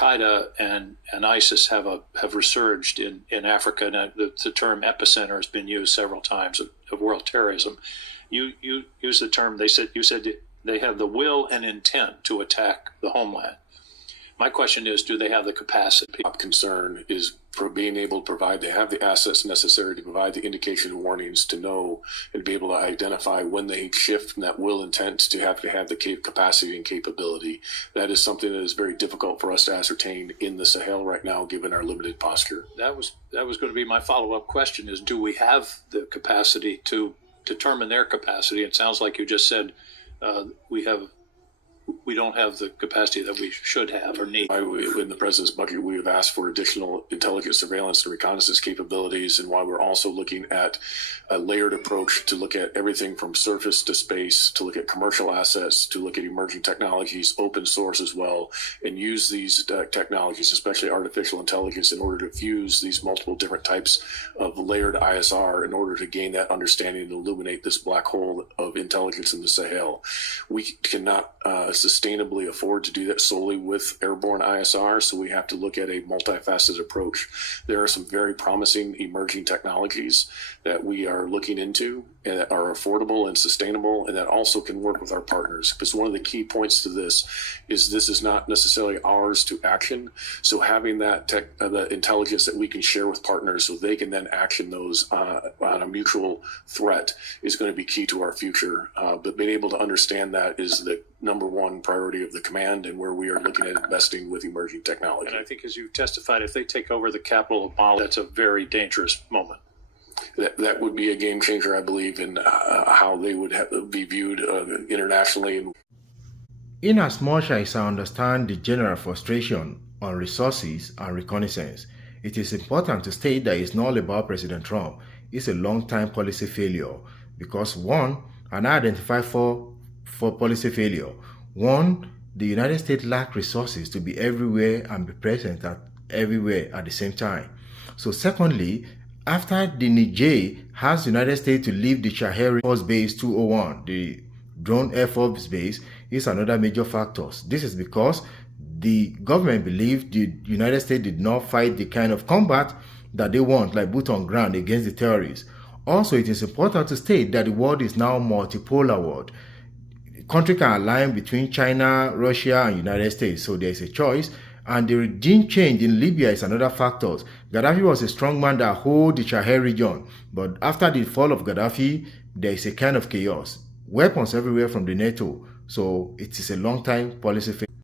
Al-Qaeda and ISIS have resurged in Africa, and the term epicenter has been used several times of world terrorism. You used the term, you said they have the will and intent to attack the homeland. My question is, do they have the capacity? Top concern is for being able to provide, they have the assets necessary to provide the indication and warnings to know and be able to identify when they shift from that will intent to have the capacity and capability. That is something that is very difficult for us to ascertain in the Sahel right now, given our limited posture. That was going to be my follow-up question, is do we have the capacity to determine their capacity? It sounds like you just said we don't have the capacity that we should have or need. In the President's budget, we have asked for additional intelligence, surveillance, and reconnaissance capabilities, and why we're also looking at a layered approach to look at everything from surface to space, to look at commercial assets, to look at emerging technologies, open source as well, and use these technologies, especially artificial intelligence, in order to fuse these multiple different types of layered ISR in order to gain that understanding and illuminate this black hole of intelligence in the Sahel. We cannot sustainably afford to do that solely with airborne ISR, so we have to look at a multifaceted approach. There are some very promising emerging technologies that we are looking into and that are affordable and sustainable, and that also can work with our partners. Because one of the key points to this is not necessarily ours to action. So having that the intelligence that we can share with partners so they can then action those on a mutual threat is going to be key to our future. But being able to understand that is the number one priority of the command, and where we are looking at investing with emerging technology. And I think, as you testified, if they take over the capital of Mali, that's a very dangerous moment. That would be a game changer, I believe, in how they would be viewed internationally. Inasmuch as I understand the general frustration on resources and reconnaissance, it is important to state that it's not all about President Trump. It's a long-time policy failure because, one, and I identify for policy failure. One, the United States lack resources to be everywhere and be present everywhere at the same time. So secondly, after the Niger has the United States to leave the Sahel Air Force Base 201, the drone Air Force Base, is another major factor. This is because the government believed the United States did not fight the kind of combat that they want, like boot on ground against the terrorists. Also, it is important to state that the world is now a multipolar world. Country can align between China, Russia, and United States, so there is a choice. And the regime change in Libya is another factor. Gaddafi was a strong man that held the Sahel region, but after the fall of Gaddafi, there is a kind of chaos. Weapons everywhere from the NATO, so it is a long-time policy failure.